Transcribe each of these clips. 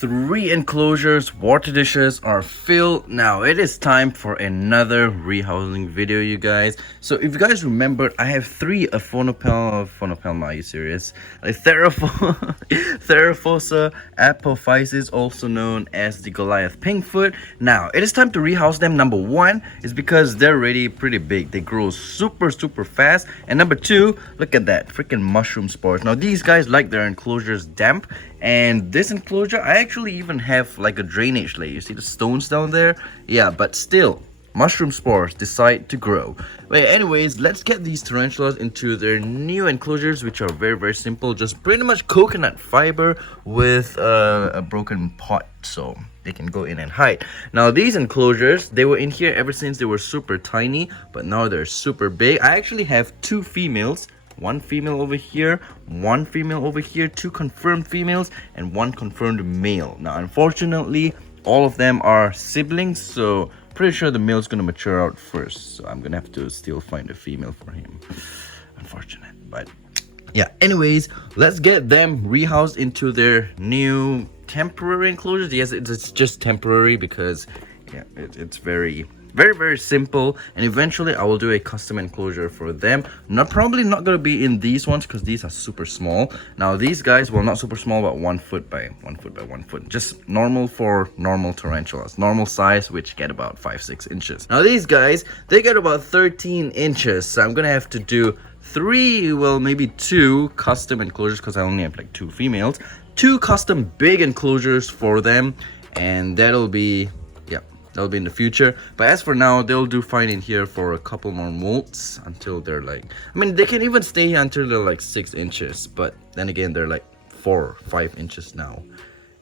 3 enclosures, water dishes are filled. Now it is time for another rehousing video, you guys. So if you guys remember, I have 3 Phonoplma, are you serious? Like Theraphosa, apophysis, also known as the Goliath pinkfoot. Now it is time to rehouse them. Number 1 is because they're already pretty big. They grow super fast. And number 2, look at that freaking mushroom spores. Now these guys like their enclosures damp. And this enclosure, I actually even have like a drainage layer. You see the stones down there? Yeah, but still, mushroom spores decide to grow. But anyways, let's get these tarantulas into their new enclosures, which are very simple. Just pretty much coconut fiber with a broken pot, so they can go in and hide. Now these enclosures, they were in here ever since they were super tiny, but now they're super big. I actually have 2 females. 1 female over here, 1 female over here, 2 confirmed females, and 1 confirmed male. Now, unfortunately, all of them are siblings, so pretty sure the male's gonna mature out first. So I'm gonna have to still find a female for him. Unfortunate, but yeah. Anyways, let's get them rehoused into their new temporary enclosures. Yes, it's just temporary because yeah, it's very simple, and eventually I will do a custom enclosure for them. Probably not gonna be in these ones because these are super small. Now these guys, well, not super small, but 1 foot by 1 foot by 1 foot, just normal for normal tarantulas, normal size, which get about 5-6 inches. Now these guys, they get about 13 inches, so I'm gonna have to do 3, well, maybe 2 custom enclosures because I only have like 2 females, 2 custom big enclosures for them, and that'll be in the future. But as for now, they'll do fine in here for a couple more molts until they're like, I mean, they can even stay here until they're like 6 inches, but then again, they're like 4 or 5 inches now.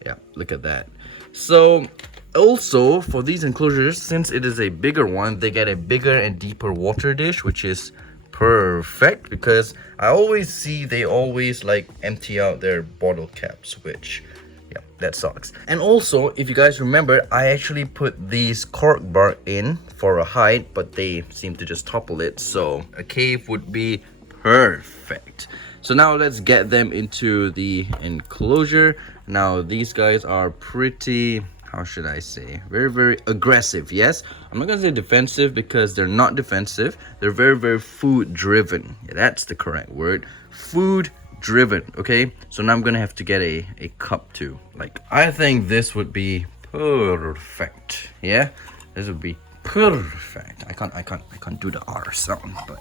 Yeah, look at that. So also for these enclosures, since it is a bigger one, they get a bigger and deeper water dish, which is perfect because I always see they always like empty out their bottle caps, which yeah, that sucks. And also, if you guys remember, I actually put these cork bark in for a height, but they seem to just topple it, so a cave would be perfect. So now let's get them into the enclosure. Now these guys are pretty, how should I say, very aggressive. Yes, I'm not gonna say defensive because they're not defensive. They're very food driven. Yeah, that's the correct word. Food driven. Okay, so now I'm gonna have to get a cup too. Like, I think this would be perfect. Yeah, this would be perfect. I can't do the R sound, but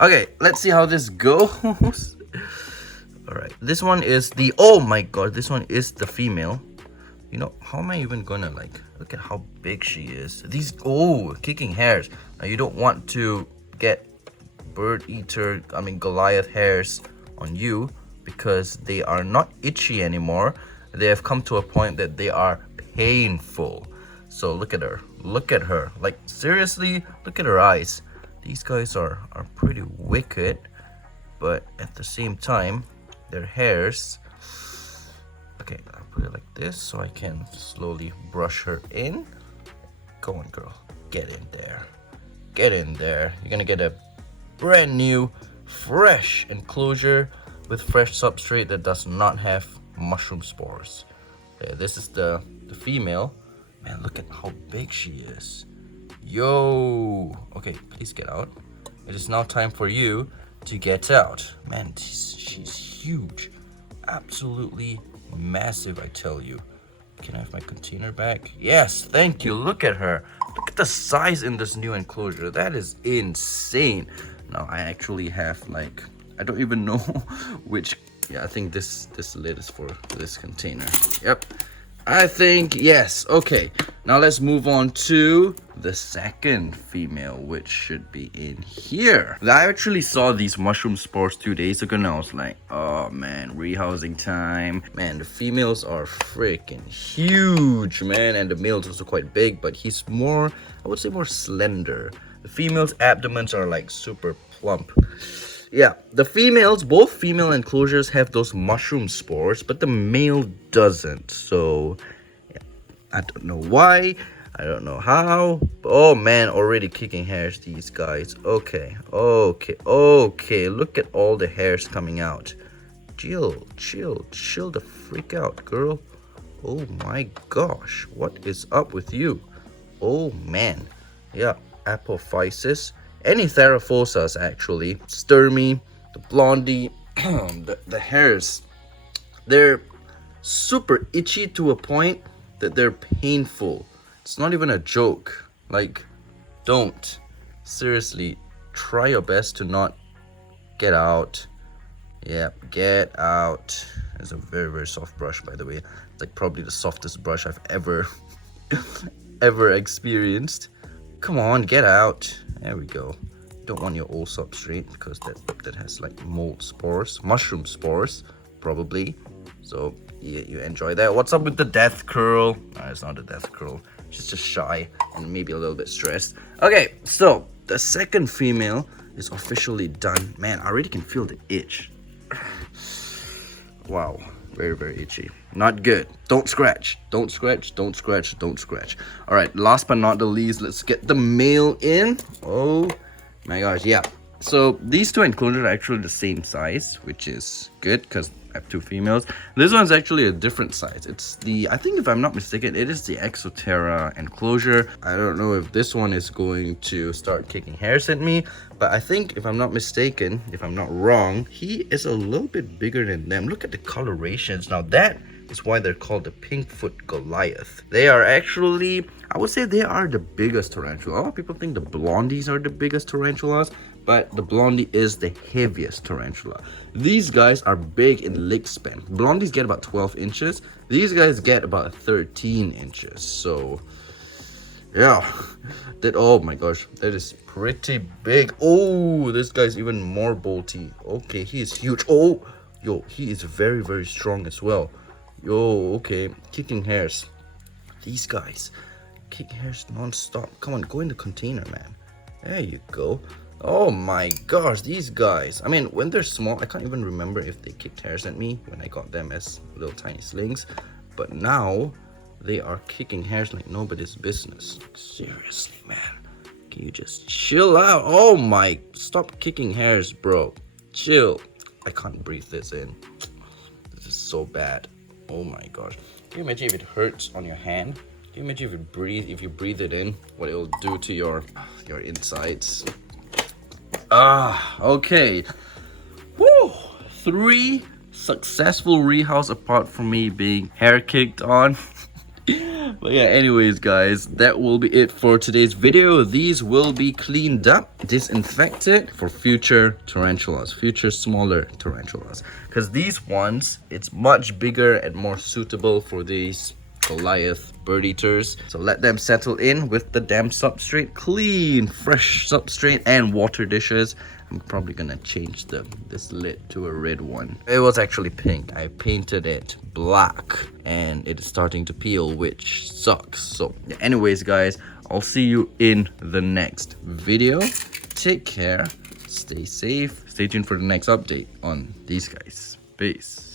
okay, let's see how this goes. All right, this one is the, oh my god, this one is the female. You know, how am I even gonna, like, look at how big she is. These, oh, kicking hairs. Now you don't want to get Goliath hairs on you because they are not itchy anymore. They have come to a point that they are painful. So look at her, like, seriously, look at her eyes. These guys are pretty wicked, but at the same time, their hairs, okay, I'll put it like this so I can slowly brush her in. Go on, girl, get in there, you're gonna get a brand new fresh enclosure with fresh substrate that does not have mushroom spores. Okay, this is the female. Man, look at how big she is. Yo, okay, please get out. It is now time for you to get out. Man, she's huge, absolutely massive, I tell you. Can I have my container back? Yes, thank you. Look at her. Look at the size in this new enclosure. That is insane. Now I actually have, like, I don't even know which, yeah, I think this lid is for this container. Yep, I think yes. Okay, now let's move on to the second female, which should be in here. I actually saw these mushroom spores 2 days ago and I was like, oh man, rehousing time. Man, the females are freaking huge, man, and the male's also quite big, but he's more, I would say, more slender. The females' abdomens are like super plump. Yeah, the females, both female enclosures have those mushroom spores, but the male doesn't. So yeah, I don't know why, I don't know how. Oh man, already kicking hairs, these guys. Okay, look at all the hairs coming out. Chill the freak out, girl. Oh my gosh, what is up with you? Oh man, yeah, apophysis. Any Theraphosa's actually. Sturmy, the blondie, the hairs. They're super itchy to a point that they're painful. It's not even a joke. Like, don't. Seriously, try your best to not get out. Yeah, get out. It's a very, very soft brush, by the way. It's like probably the softest brush I've ever ever experienced. Come on, get out. There we go. Don't want your old substrate because that has like mold spores, mushroom spores, probably. So yeah, you enjoy that. What's up with the death curl? No, it's not a death curl. She's just shy and maybe a little bit stressed. Okay, so the second female is officially done. Man, I already can feel the itch. Wow, very, very itchy. Not good. Don't scratch. Don't scratch. Don't scratch. Don't scratch. All right, last but not the least, let's get the male in. Oh my gosh, yeah. So these two enclosures are actually the same size, which is good because I have two females. This one's actually a different size. It's the, I think if I'm not mistaken, it is the Exoterra enclosure. I don't know if this one is going to start kicking hairs at me, but I think if I'm not mistaken, if I'm not wrong, he is a little bit bigger than them. Look at the colorations. Now that is why they're called the Pinkfoot Goliath. They are actually, I would say they are the biggest tarantula. A lot of people think the blondies are the biggest tarantulas, but the blondie is the heaviest tarantula. These guys are big in leg span. Blondies get about 12 inches. These guys get about 13 inches. So yeah, that, oh my gosh, that is pretty big. Oh, this guy's even more bolty. Okay, he is huge. Oh, yo, he is very, very strong as well. Yo, okay, kicking hairs. These guys kick hairs non-stop. Come on, go in the container, man. There you go. Oh my gosh, these guys. I mean, when they're small, I can't even remember if they kicked hairs at me when I got them as little tiny slings. But now, they are kicking hairs like nobody's business. Seriously, man. Can you just chill out? Oh my, stop kicking hairs, bro. Chill. I can't breathe this in. This is so bad. Oh my gosh. Can you imagine if it hurts on your hand? Can you imagine if you breathe it in, what it will do to your insides? Okay. Woo! 3 successful rehouse apart from me being hair kicked on. But yeah, anyways guys, that will be it for today's video. These will be cleaned up, disinfected for future tarantulas, future smaller tarantulas, because these ones, it's much bigger and more suitable for these Goliath bird eaters. So let them settle in with the damn substrate, clean fresh substrate and water dishes. I'm probably gonna change this lid to a red one. It was actually pink. I painted it black and it is starting to peel, which sucks. So yeah, anyways guys, I'll see you in the next video. Take care, stay safe, stay tuned for the next update on these guys. Peace.